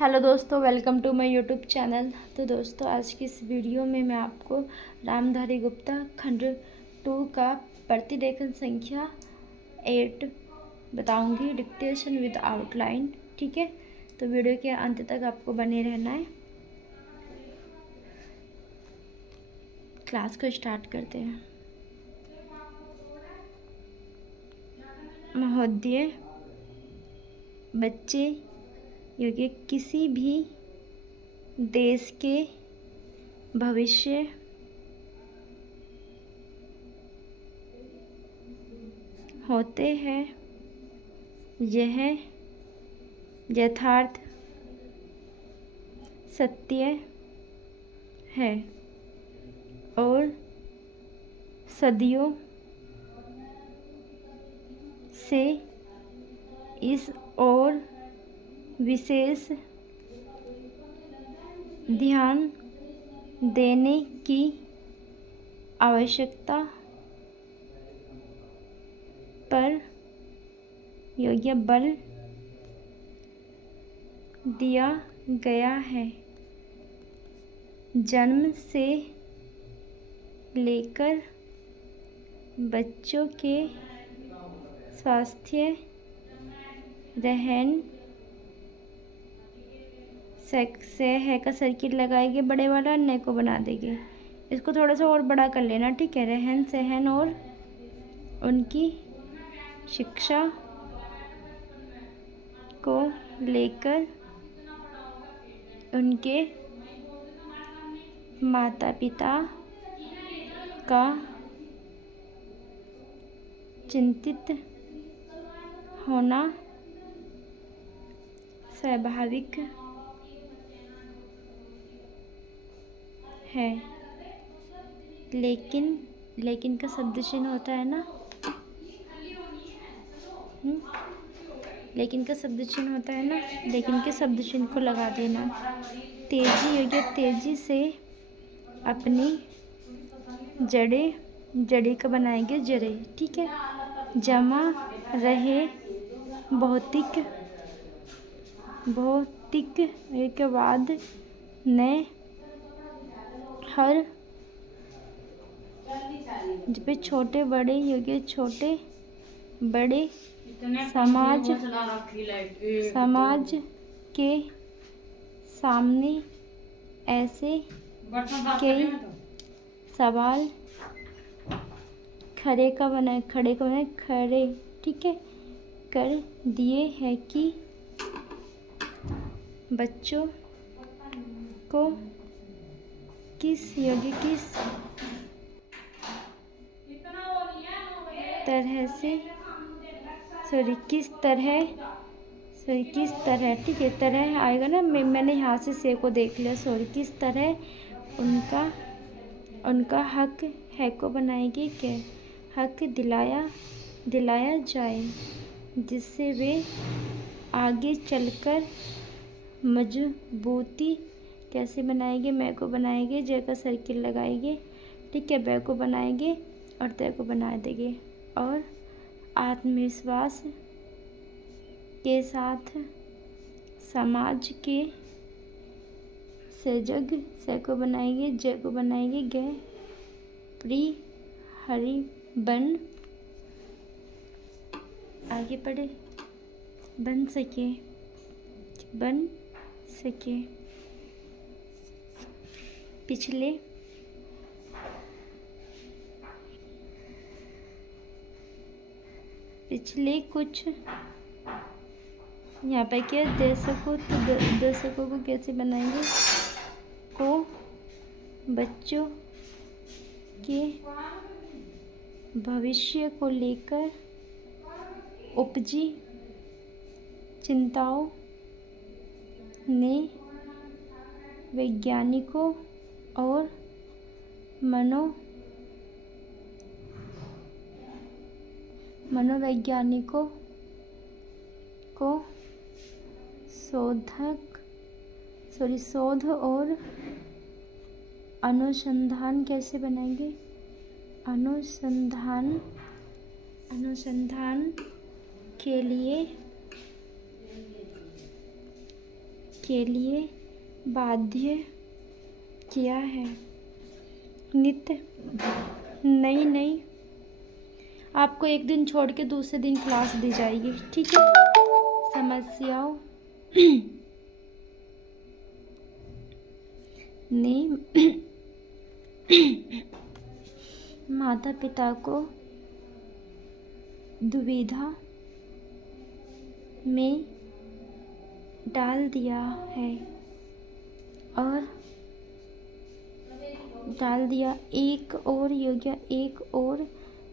Hello दोस्तों, welcome to my YouTube channel. तो दोस्तों, आज की इस वीडियो में मैं आपको रामधारी गुप्ता खंड 2 का प्रतिलेखन संख्या 8 बताऊंगी, डिक्टेशन विद आउटलाइन। ठीक है, तो वीडियो के अंत तक आपको बने रहना है। क्लास को स्टार्ट करते हैं। महोदय, बच्चे योग्य किसी भी देश के भविष्य होते हैं। यह यथार्थ सत्य है और सदियों से इस ओर विशेष ध्यान देने की आवश्यकता पर योग्य बल दिया गया है। जन्म से लेकर बच्चों के स्वास्थ्य, रहन से है का सर्किल लगाएंगे बड़े वाला, न को बना देंगे। इसको थोड़ा सा और बड़ा कर लेना। ठीक है, रहन सहन और उनकी शिक्षा को लेकर उनके माता पिता का चिंतित होना स्वाभाविक है। लेकिन का शब्द चिन्ह होता है ना, लेकिन का शब्द चिन्ह होता है ना, लेकिन के शब्द चिन्ह को लगा देना। तेजी योग्य तेजी से अपनी जड़े का बनाएंगे जड़े। ठीक है, जमा रहे भौतिक के बाद न हर पे छोटे बड़े योग्य छोटे बड़े समाज के सामने ऐसे कई सवाल खड़े ठीक है कर दिए हैं कि बच्चों को किस तरह ठीक है, तरह आएगा ना। मैंने यहाँ से को देख लिया। किस तरह उनका हक है को बनाएगी क्या हक दिलाया जाए, जिससे वे आगे चलकर मजबूती कैसे बनाएंगे। मैं को बनाएंगे, जय का सर्किल लगाएंगे। ठीक है, बै को बनाएंगे और तय को बना देंगे। और आत्मविश्वास के साथ समाज के सजग से को बनाएंगे, जय को बनाएंगे, गय प्री हरि बन आगे पढ़े बन सके। पिछले कुछ यहाँ पे क्या दशकों, तो दशकों को कैसे बनाएंगे को बच्चों के भविष्य को लेकर उपजी चिंताओं ने वैज्ञानिकों और मनोवैज्ञानिकों को शोध और अनुसंधान कैसे बनाएंगे। अनुसंधान के लिए के लिए बाध्य किया है। नित्य नई आपको एक दिन छोड़ के दूसरे दिन क्लास दी जाएगी, ठीक है। समस्याओं ने माता पिता को दुविधा में डाल दिया है और एक और योग्य, एक और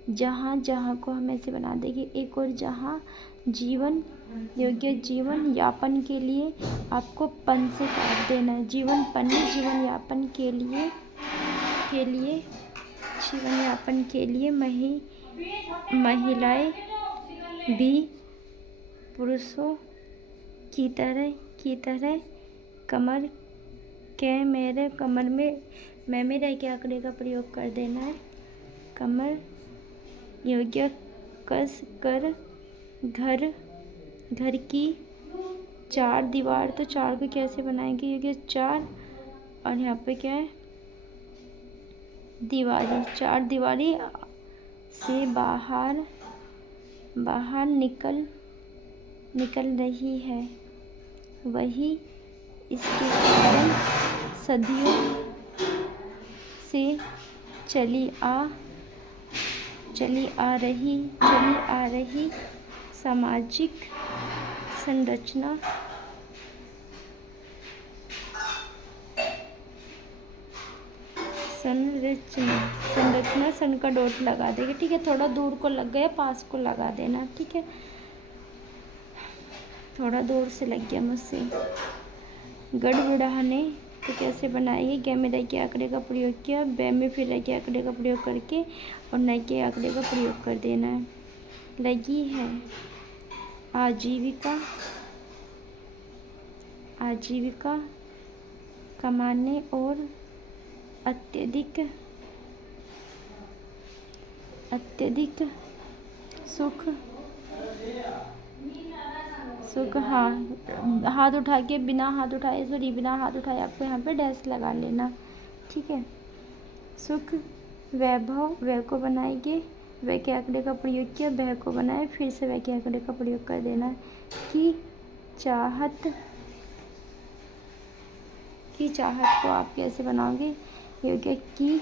जहाँ को हम ऐसे बना देंगे, एक और जहाँ जीवन योग्य जीवन यापन के लिए आपको पन से काट देना है। जीवन यापन के लिए जीवन यापन के लिए महिलाएं भी पुरुषों की तरह कमर में मेरे के आंकड़े का प्रयोग कर देना है। कमर योग्य कस कर घर की चार दीवार, तो चार को कैसे बनाएंगे, योग्य चार, और यहाँ पे क्या है, दीवारी, चार दीवारी से बाहर निकल रही है। वही इसके कारण सदियों से चली आ रही सामाजिक संरचना सन का डॉट लगा देंगे, ठीक है। थोड़ा दूर को लग गया, पास को लगा देना, ठीक है। थोड़ा दूर से लग गया मुझसे। गड़बड़ाहने तो कैसे बनाएंगे, गे में रह के आंकड़े का प्रयोग किया, बे में फिर रह के आंकड़े का प्रयोग करके और न के आंकड़े का प्रयोग कर देना है। लगी है आजीविका कमाने और अत्यधिक सुख, हाँ, हाथ उठा के, बिना हाथ उठाए आपको यहाँ पे डैश लगा लेना, ठीक है। सुख वैभव, वह को बनाएंगे, वह के आंकड़े का प्रयोग किया, वह को बनाए, फिर से वह के आंकड़े का प्रयोग कर देना। की चाहत को आप कैसे बनाओगे, योग्य की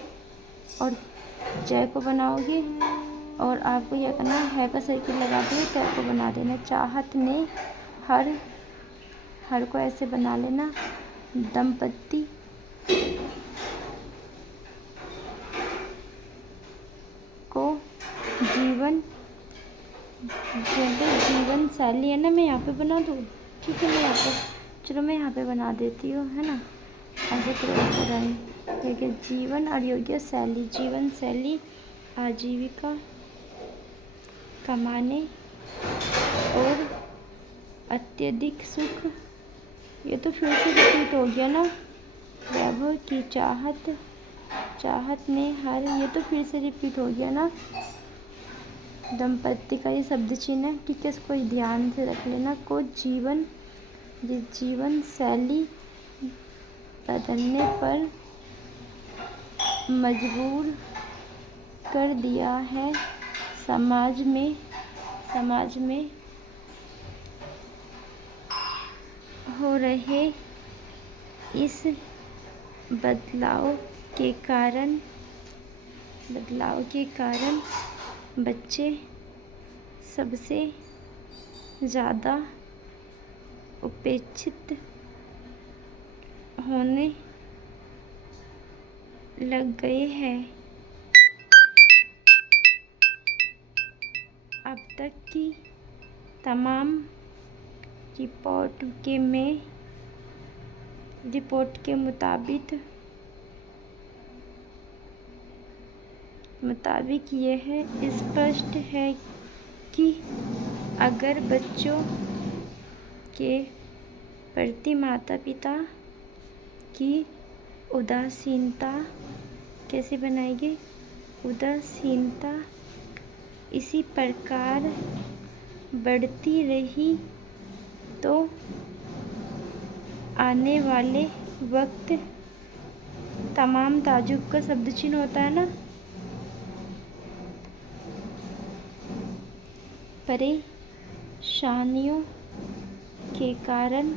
और जय को बनाओगे, और आपको यह करना है का सर्किल लगा के तय को बना देना। चाहत ने हर को ऐसे बना लेना। दंपति को जीवन शैली है ना, मैं यहाँ पे बना दूँ, ठीक है। मैं यहाँ पे, चलो मैं यहाँ पे बना देती हूँ, है ना, ऐसे प्रयोग कराएं, ठीक है। जीवन और योग्य शैली, जीवन शैली आजीविका कमाने और अत्यधिक सुख, ये तो फिर से रिपीट हो गया ना। वैभव की चाहत ने हर, ये तो फिर से रिपीट हो गया ना। दंपति का ये शब्द चिन्ह है, ठीक है, इसको ध्यान से रख लेना। को जीवन शैली बदलने पर मजबूर कर दिया है। समाज में हो रहे इस बदलाव के कारण बच्चे सबसे ज़्यादा उपेक्षित होने लग गए हैं। अब तक की तमाम रिपोर्ट के मुताबिक यह स्पष्ट है कि अगर बच्चों के प्रति माता पिता की उदासीनता, कैसे बनाएंगे, उदासीनता इसी प्रकार बढ़ती रही तो आने वाले वक्त तमाम ताजुब का शब्द चिन्ह होता है ना। परेशानियों के कारण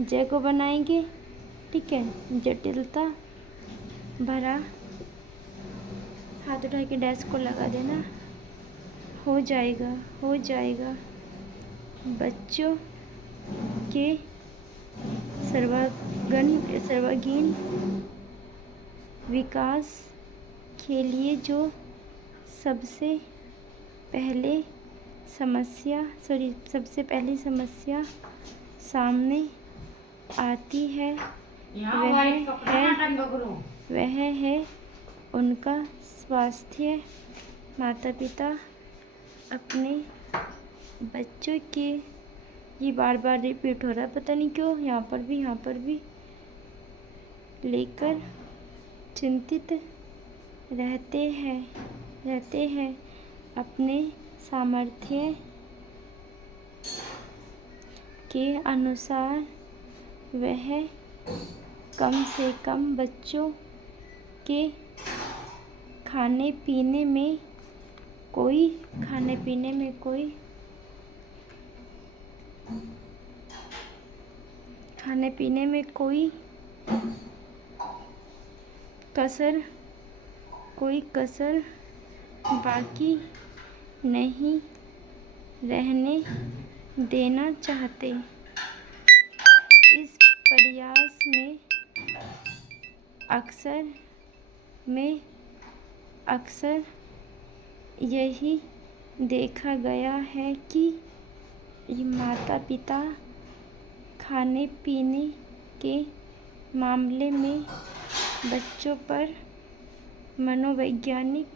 जय को बनाएंगे, ठीक है। जटिलता भरा, हाथ उठा के डैश को लगा देना। हो जाएगा बच्चों के सर्वांगीण विकास के लिए जो सबसे पहली समस्या सामने आती है वह है उनका स्वास्थ्य। माता पिता अपने बच्चों के, ये बार बार रिपीट हो रहा है, पता नहीं क्यों, यहाँ पर भी लेकर चिंतित रहते हैं। अपने सामर्थ्य के अनुसार वह कम से कम बच्चों के खाने पीने में कोई कसर बाकी नहीं रहने देना चाहते। इस प्रयास में अक्सर यही देखा गया है कि माता पिता खाने पीने के मामले में बच्चों पर मनोवैज्ञानिक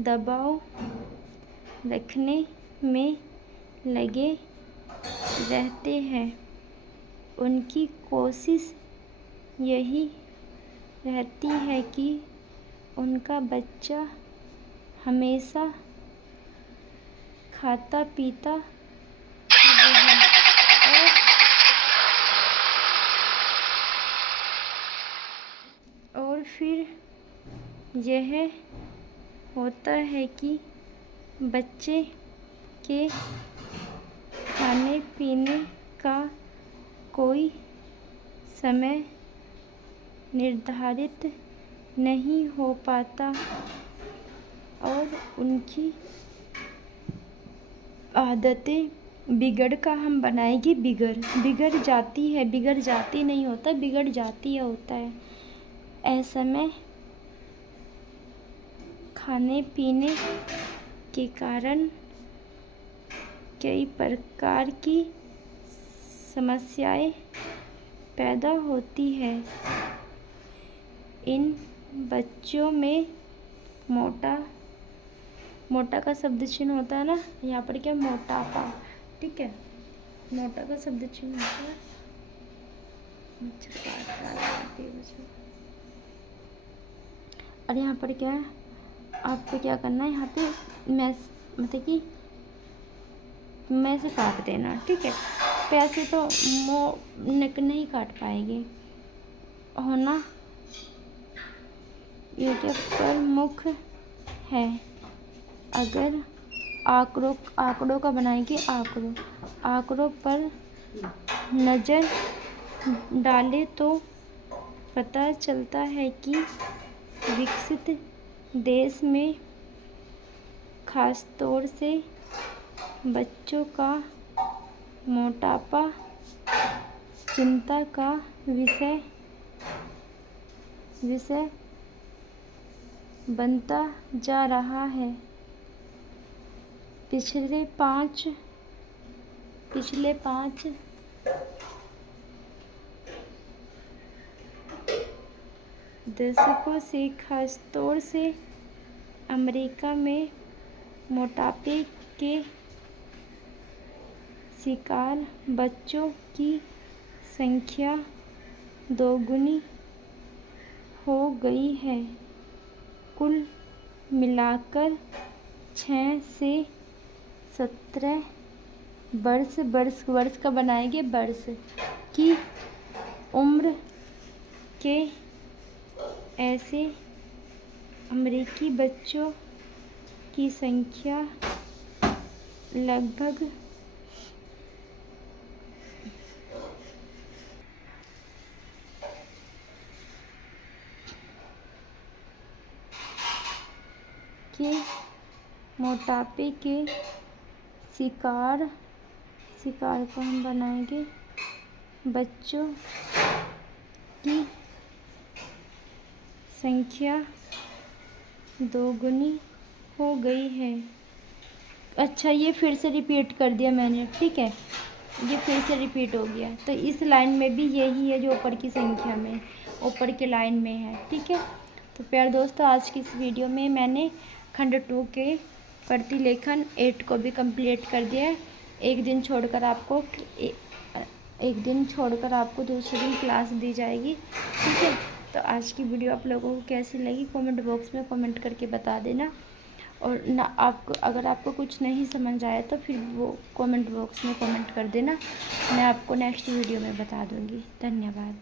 दबाव रखने में लगे रहते हैं। उनकी कोशिश यही रहती है कि उनका बच्चा हमेशा खाता पीता रहे और फिर यह होता है कि बच्चे के खाने पीने का कोई समय निर्धारित नहीं हो पाता और उनकी आदतें बिगड़ जाती नहीं होता, बिगड़ जाती है होता है। ऐसे में खाने पीने के कारण कई प्रकार की समस्याएं पैदा होती है। इन बच्चों में मोटा का शब्द चिन्ह होता है ना, यहाँ पर क्या, मोटापा, ठीक है। मोटा का शब्द चिन्ह होता है, और यहाँ पर क्या है, आपको क्या करना है, यहाँ पे मतलब कि मैं से काट देना, ठीक है। पैसे तो नक नहीं काट पाएंगे होना, ये क्या प्रमुख है। अगर आंकड़ों का बनाएंगे, आंकड़ों पर नज़र डालें तो पता चलता है कि विकसित देश में खासतौर से बच्चों का मोटापा चिंता का विषय बनता जा रहा है। पिछले पाँच दशकों से खासतौर से अमेरिका में मोटापे के शिकार बच्चों की संख्या दोगुनी हो गई है। कुल मिलाकर 6 से 17 वर्ष वर्ष का बनाएंगे वर्ष की उम्र के ऐसे अमेरिकी बच्चों की संख्या लगभग 'के मोटापे के शिकार को हम बनाएंगे बच्चों की संख्या दोगुनी हो गई है। अच्छा, ये फिर से रिपीट कर दिया मैंने, ठीक है, ये फिर से रिपीट हो गया। तो इस लाइन में भी यही है जो ऊपर की संख्या में, ऊपर के लाइन में है, ठीक है। तो प्यारे दोस्तों, आज की इस वीडियो में मैंने खंड 2 के प्रतिलेखन 8 को भी कंप्लीट कर दिया है। एक दिन छोड़कर आपको दूसरे दिन क्लास दी जाएगी, ठीक है। तो आज की वीडियो आप लोगों को कैसी लगी कमेंट बॉक्स में कमेंट करके बता देना। और ना अगर आपको कुछ नहीं समझ आया तो फिर वो कमेंट बॉक्स में कमेंट कर देना, मैं आपको नेक्स्ट वीडियो में बता दूँगी। धन्यवाद।